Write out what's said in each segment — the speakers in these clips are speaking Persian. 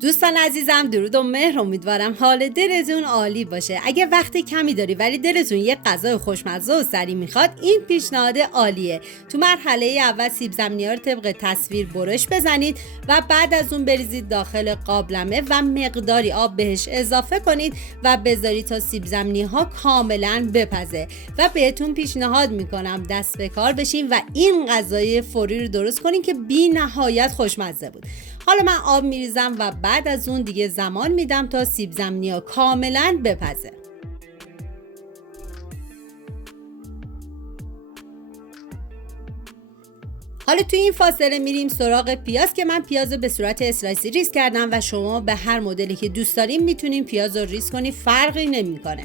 دوستان عزیزم، درود و مهر. امیدوارم حال دلتون عالی باشه. اگه وقت کمی داری ولی دلتون یه غذای خوشمزه و سریع میخواد، این پیشنهاد عالیه. تو مرحله اول سیب زمینی‌ها رو طبق تصویر برش بزنید و بعد از اون بریزید داخل قابلمه و مقداری آب بهش اضافه کنید و بذارید تا سیب زمینی‌ها کاملا بپزه. و بهتون پیشنهاد میکنم دست به کار بشین و این غذای فوری رو درست کنین که بی نهایت خوشمزه بود. حالا من آب میریزم و بعد از اون دیگه زمان میدم تا سیب زمینی‌ها کاملا بپزه. حالا توی این فاصله میریم سراغ پیاز که من پیاز رو به صورت اسلایسی ریز کردم و شما به هر مدلی که دوست دارین میتونین پیاز رو ریز کنید، فرقی نمیکنه.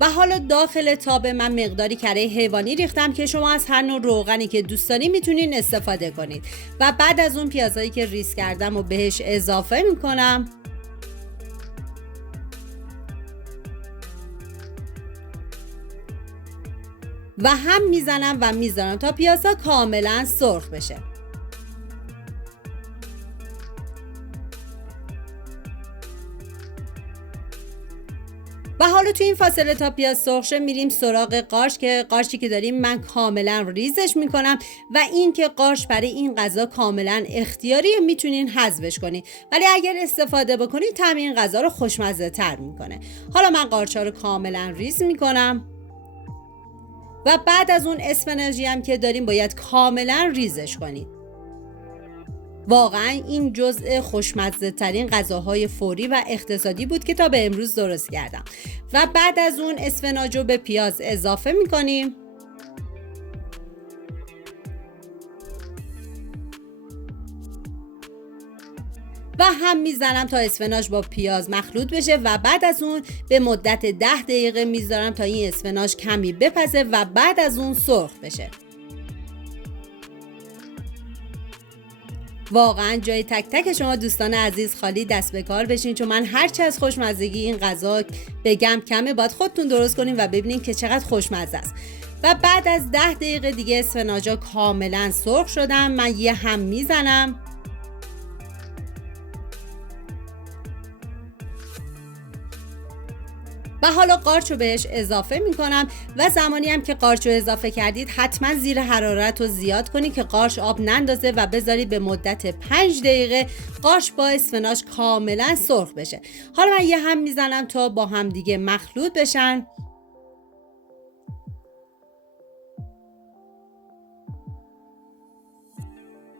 و حالا داخل تاب من مقداری کره حیوانی ریختم که شما از هر نوع روغنی که دوست دارین میتونین استفاده کنید. و بعد از اون پیازایی که ریز کردم و بهش اضافه میکنم و هم میزنم و میذارم تا پیازا کاملا سرخ بشه. و حالا تو این فاصله تا پیاز سرخ شه میریم سراغ قارچ که قارچی که داریم من کاملا ریزش میکنم و این که قارچ برای این غذا کاملا اختیاریه، میتونین حذفش کنین، ولی اگر استفاده بکنید طعم این غذا رو خوشمزه تر میکنه. حالا من قارچا رو کاملا ریز میکنم و بعد از اون اسفناجی هم که داریم باید کاملا ریزش کنید. واقعا این جزء خوشمزه ترین غذاهای فوری و اقتصادی بود که تا به امروز درست کردم. و بعد از اون اسفناج رو به پیاز اضافه میکنیم و هم میزنم تا اسفناج با پیاز مخلوط بشه و بعد از اون به مدت 10 دقیقه میذارم تا این اسفناج کمی بپزه و بعد از اون سرخ بشه. واقعا جای تک تک شما دوستان عزیز خالی، دست به کار بشین، چون من هرچی از خوشمزگی این غذا بگم کمه. باید خودتون درست کنین و ببینین که چقدر خوشمزه است. و بعد از 10 دقیقه دیگه اسفناجا کاملا سرخ شدن. من یه هم میزنم و حالا قارچ رو بهش اضافه میکنم و زمانی هم که قارچ رو اضافه کردید حتما زیر حرارت رو زیاد کنید که قارچ آب نندازه و بذارید به مدت 5 دقیقه قارچ با اسفناج کاملا سرخ بشه. حالا من یه هم میزنم تا با هم دیگه مخلوط بشن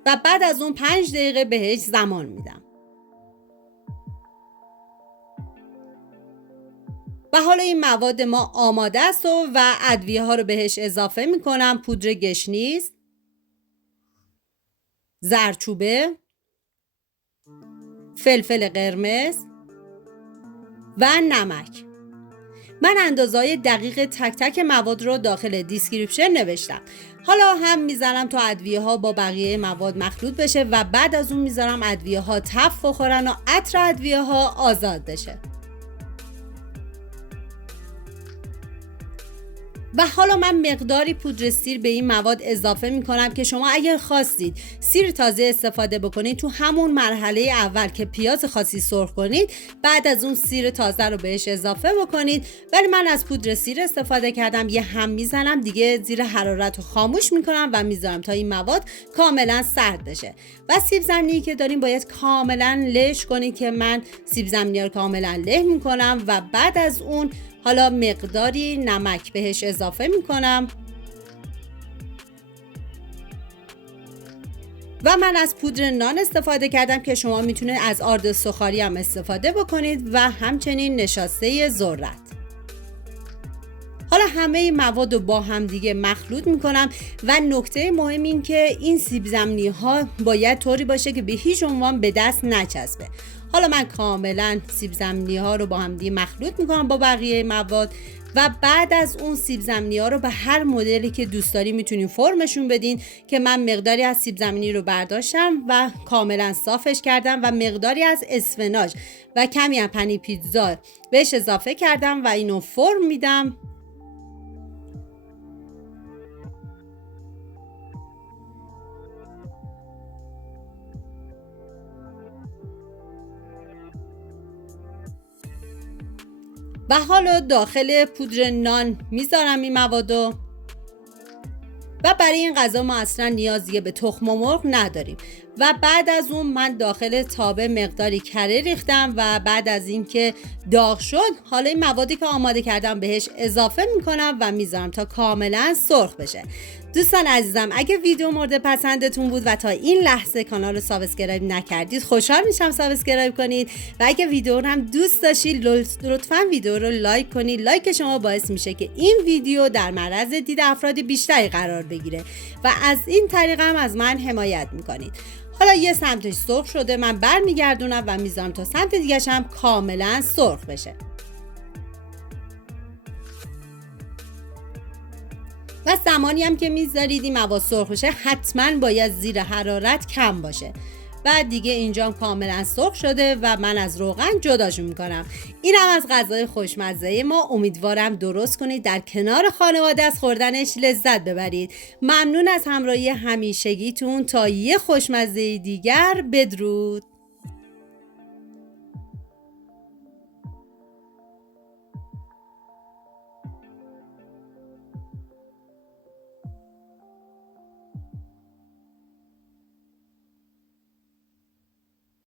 و بعد از اون 5 دقیقه بهش زمان میدم. و حالا این مواد ما آماده است و ادویه ها رو بهش اضافه میکنم. پودر گشنیز، زردچوبه، فلفل قرمز و نمک. من اندازه‌های دقیق تک تک مواد رو داخل دیسکریپشن نوشتم. حالا هم میذارم تا ادویه ها با بقیه مواد مخلوط بشه و بعد از اون میذارم ادویه ها تف بخورن و عطر ادویه ها آزاد بشه. و حالا من مقداری پودر سیر به این مواد اضافه میکنم که شما اگر خواستید سیر تازه استفاده بکنید تو همون مرحله اول که پیاز خاصی سرخ کنید، بعد از اون سیر تازه رو بهش اضافه بکنید. ولی من از پودر سیر استفاده کردم. یه هم میزنم دیگه، زیر حرارت رو خاموش میکنم و میذارم تا این مواد کاملا سرد بشه. و سیب زمینی که داریم باید کاملا لهش کنید که من سیب زمینی رو کاملا له میکنم و بعد از اون حالا مقداری نمک بهش اضافه میکنم و من از پودر نان استفاده کردم که شما میتونید از آرد سوخاری هم استفاده بکنید و همچنین نشاسته ذرت. حالا همه این مواد رو با هم دیگه مخلوط میکنم و نکته مهم این که این سیب زمینی ها باید طوری باشه که به هیچ عنوان به دست نچسبه. حالا من کاملا سیب زمینی ها رو با هم دیگه مخلوط میکنم با بقیه مواد و بعد از اون سیب زمینی ها رو به هر مدلی که دوست داری میتونین فرمشون بدین که من مقداری از سیب زمینی رو برداشتم و کاملا صافش کردم و مقداری از اسفناج و کمی از پنیر پیتزا بهش اضافه کردم و اینو فرم میدم. و حالا داخل پودر نان میذارم این موادو. و برای این غذا ما اصلا نیازی به تخم مرغ نداریم. و بعد از اون من داخل تابه مقداری کره ریختم و بعد از اینکه داغ شد حالا این موادی که آماده کردم بهش اضافه میکنم و میذارم تا کاملا سرخ بشه. دوستان عزیزم اگه ویدیو مورد پسندتون بود و تا این لحظه کانال رو سابسکرایب نکردید خوشحال میشم سابسکرایب کنید و اگه ویدیو رو هم دوست داشتید لطفاً ویدیو رو لایک کنید. لایک شما باعث میشه که این ویدیو در معرض دید افراد بیشتری قرار بگیره و از این طریق هم از من حمایت میکنید. حالا یه سمتش سرخ شده من برمیگردونم و میذارم تا سمت دیگه‌ش هم کاملا سرخ بشه. و زمانی هم که میذارید این مواد سرخ بشه حتما باید زیر حرارت کم باشه. و دیگه اینجا کاملا سرخ شده و من از روغن جداشون میکنم. این هم از غذای خوشمزه ما. امیدوارم درست کنید در کنار خانواده از خوردنش لذت ببرید. ممنون از همراهی همیشگیتون. تا یه خوشمزه دیگر، بدرود.